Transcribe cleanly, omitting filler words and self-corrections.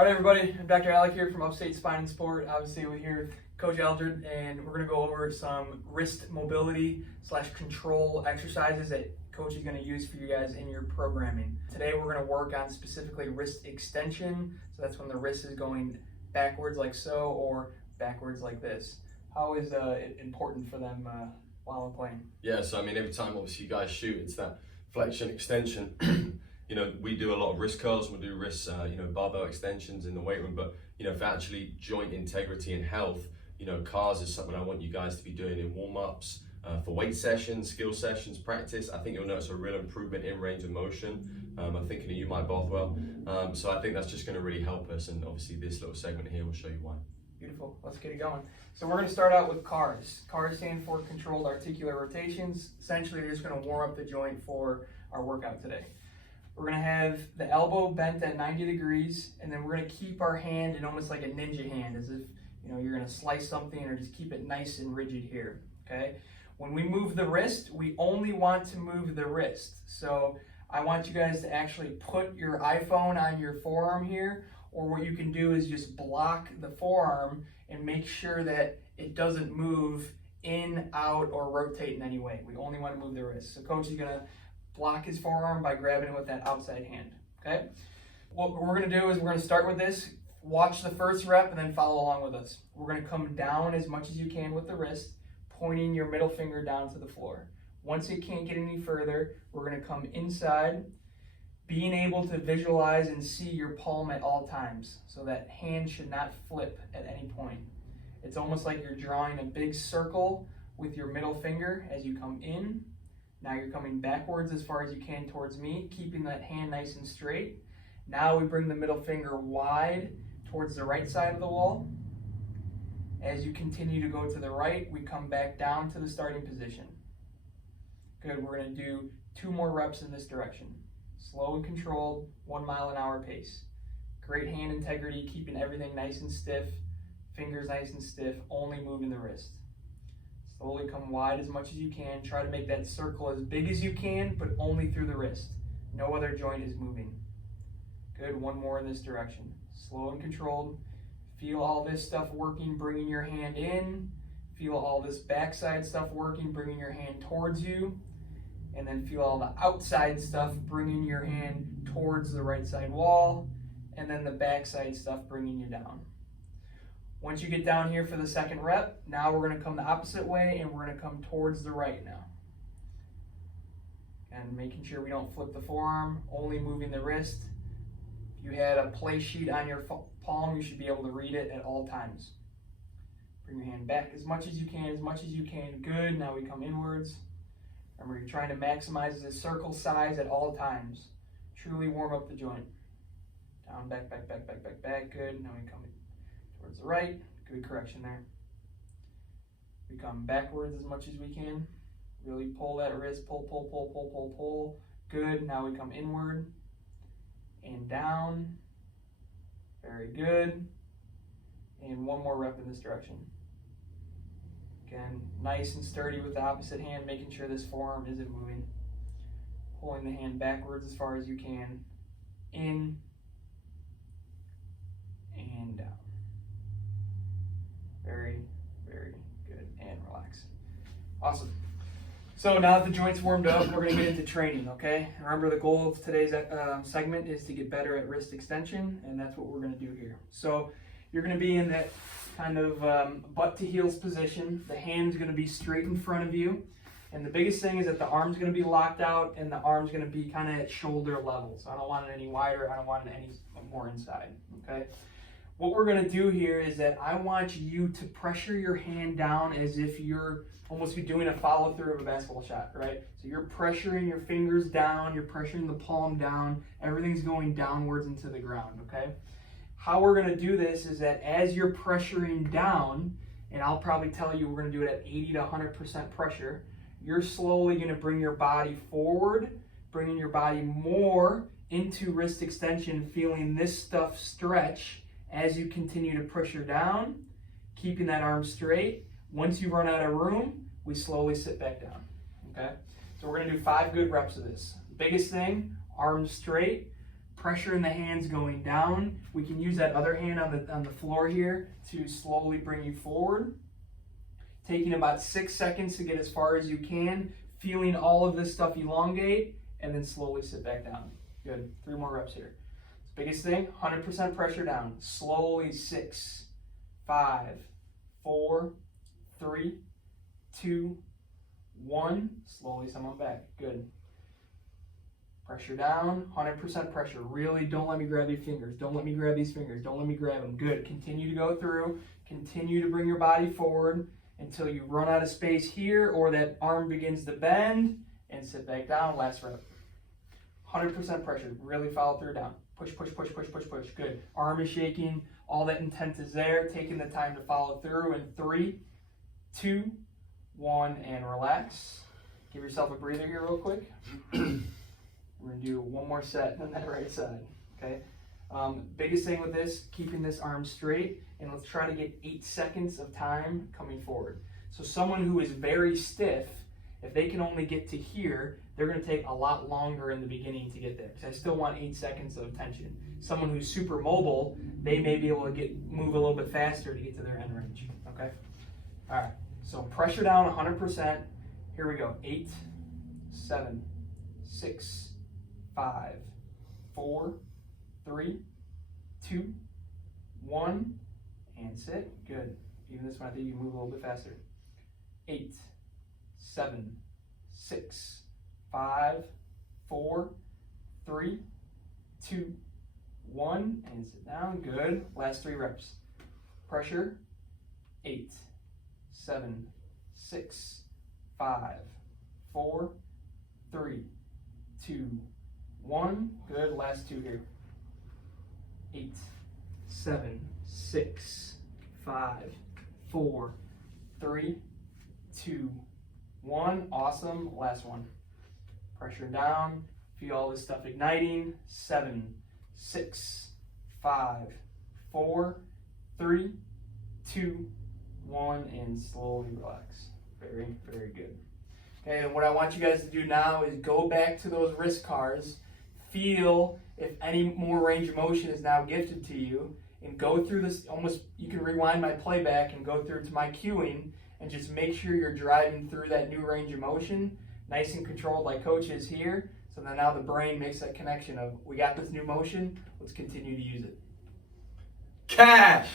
All right, everybody, I'm Dr. Aleck here from Upstate Spine and Sport. Obviously, we're here with Coach Aldred, and we're going to go over some wrist mobility / control exercises that Coach is going to use for you guys in your programming. Today, we're going to work on specifically wrist extension. So that's when the wrist is going backwards like so or backwards like this. How is it important for them while I'm playing? Yeah, so I mean, every time obviously you guys shoot, it's that flexion extension. You know, we do a lot of wrist curls, we do wrist, barbell extensions in the weight room, but, for actually joint integrity and health, CARs is something I want you guys to be doing in warm-ups, for weight sessions, skill sessions, practice. I think you'll notice a real improvement in range of motion. I'm thinking of you, Mike Bothwell. So I think that's just gonna really help us, and obviously this little segment here will show you why. Beautiful, let's get it going. So we're gonna start out with CARs. CARs stand for controlled articular rotations. Essentially, they're just gonna warm up the joint for our workout today. We're gonna have the elbow bent at 90 degrees, and then we're gonna keep our hand in almost like a ninja hand, as if you're gonna slice something, or just keep it nice and rigid here, okay? When we move the wrist, we only want to move the wrist. So I want you guys to actually put your iPhone on your forearm here, or what you can do is just block the forearm and make sure that it doesn't move in, out, or rotate in any way. We only want to move the wrist. So Coach is gonna block his forearm by grabbing it with that outside hand, okay? What we're gonna do is we're gonna start with this, watch the first rep, and then follow along with us. We're gonna come down as much as you can with the wrist, pointing your middle finger down to the floor. Once it can't get any further, we're gonna come inside, being able to visualize and see your palm at all times, so that hand should not flip at any point. It's almost like you're drawing a big circle with your middle finger as you come in. Now you're coming backwards as far as you can towards me, keeping that hand nice and straight. Now we bring the middle finger wide towards the right side of the wall. As you continue to go to the right, we come back down to the starting position. Good, we're gonna do 2 more reps in this direction. Slow and controlled, 1 mile an hour pace. Great hand integrity, keeping everything nice and stiff, fingers nice and stiff, only moving the wrist. Slowly come wide as much as you can. Try to make that circle as big as you can, but only through the wrist. No other joint is moving. Good, 1 more in this direction. Slow and controlled. Feel all this stuff working, bringing your hand in. Feel all this backside stuff working, bringing your hand towards you. And then feel all the outside stuff, bringing your hand towards the right side wall. And then the backside stuff, bringing you down. Once you get down here for the second rep, now we're gonna come the opposite way, and we're gonna come towards the right now. And making sure we don't flip the forearm, only moving the wrist. If you had a play sheet on your palm, you should be able to read it at all times. Bring your hand back as much as you can, as much as you can. Good, now we come inwards. Remember, you're trying to maximize the circle size at all times. Truly warm up the joint. Down, back, back, back, back, back, back. Good, now we come towards the right. Good correction there. We come backwards as much as we can. Really pull that wrist, pull, pull, pull, pull, pull, pull. Good, now we come inward and down. Very good. And 1 more rep in this direction. Again, nice and sturdy with the opposite hand, making sure this forearm isn't moving. Pulling the hand backwards as far as you can. In and down. Very, very good, and relax. Awesome. So now that the joint's warmed up, we're gonna get into training, okay? Remember, the goal of today's segment is to get better at wrist extension, and that's what we're gonna do here. So you're gonna be in that kind of butt to heels position. The hand's gonna be straight in front of you. And the biggest thing is that the arm's gonna be locked out, and the arm's gonna be kind of at shoulder level. So I don't want it any wider, I don't want it any more inside, okay? What we're gonna do here is that I want you to pressure your hand down as if you're almost be doing a follow through of a basketball shot, right? So you're pressuring your fingers down, you're pressuring the palm down, everything's going downwards into the ground, okay? How we're gonna do this is that as you're pressuring down, and I'll probably tell you we're gonna do it at 80 to 100% pressure, you're slowly gonna bring your body forward, bringing your body more into wrist extension, feeling this stuff stretch as you continue to pressure down, keeping that arm straight. Once you run out of room, we slowly sit back down, okay? So we're gonna do 5 good reps of this. Biggest thing, arms straight, Pressure in the hands going down. We can use that other hand on the floor here to slowly bring you forward. Taking about 6 seconds to get as far as you can, feeling all of this stuff elongate, and then slowly sit back down. Good. 3 more reps here. Biggest thing, 100% pressure down. Slowly, 6, 5, 4, 3, 2, 1. Slowly, someone back. Good. Pressure down, 100% pressure. Really, don't let me grab these fingers. Don't let me grab these fingers. Don't let me grab them. Good. Continue to go through. Continue to bring your body forward until you run out of space here or that arm begins to bend, and sit back down. Last rep. 100% pressure. Really follow through down. Push, push, push, push, push, push. Good. Arm is shaking. All that intent is there. Taking the time to follow through in 3, 2, 1, and relax. Give yourself a breather here real quick. We're going to do 1 more set on that right side, okay? Biggest thing with this, keeping this arm straight, and let's try to get 8 seconds of time coming forward. So someone who is very stiff, if they can only get to here, they're going to take a lot longer in the beginning to get there, because I still want 8 seconds of attention. Someone who's super mobile, they may be able to move a little bit faster to get to their end range, okay? All right, so pressure down 100%. Here we go. 8, 7, 6, 5, 4, 3, 2, 1, and sit. Good. Even this one, I think you can move a little bit faster. 8, 7, 6, 5, 4, 3, 2, 1, and sit down. Good. Last 3 reps. Pressure. 8, 7, 6, 5, 4, 3, 2, 1. Good. Last 2 here. 8, 7, 6, 5, 4, 3, 2, 1. Awesome. Last one. Pressure down. Feel all this stuff igniting. 7, 6, 5, 4, 3, 2, 1, and slowly relax. Very, very good. Okay, and what I want you guys to do now is go back to those wrist cars, feel if any more range of motion is now gifted to you, and go through this, almost, you can rewind my playback and go through to my cueing, and just make sure you're driving through that new range of motion, nice and controlled like coach is here, so then now the brain makes that connection of, we got this new motion, let's continue to use it. Cash!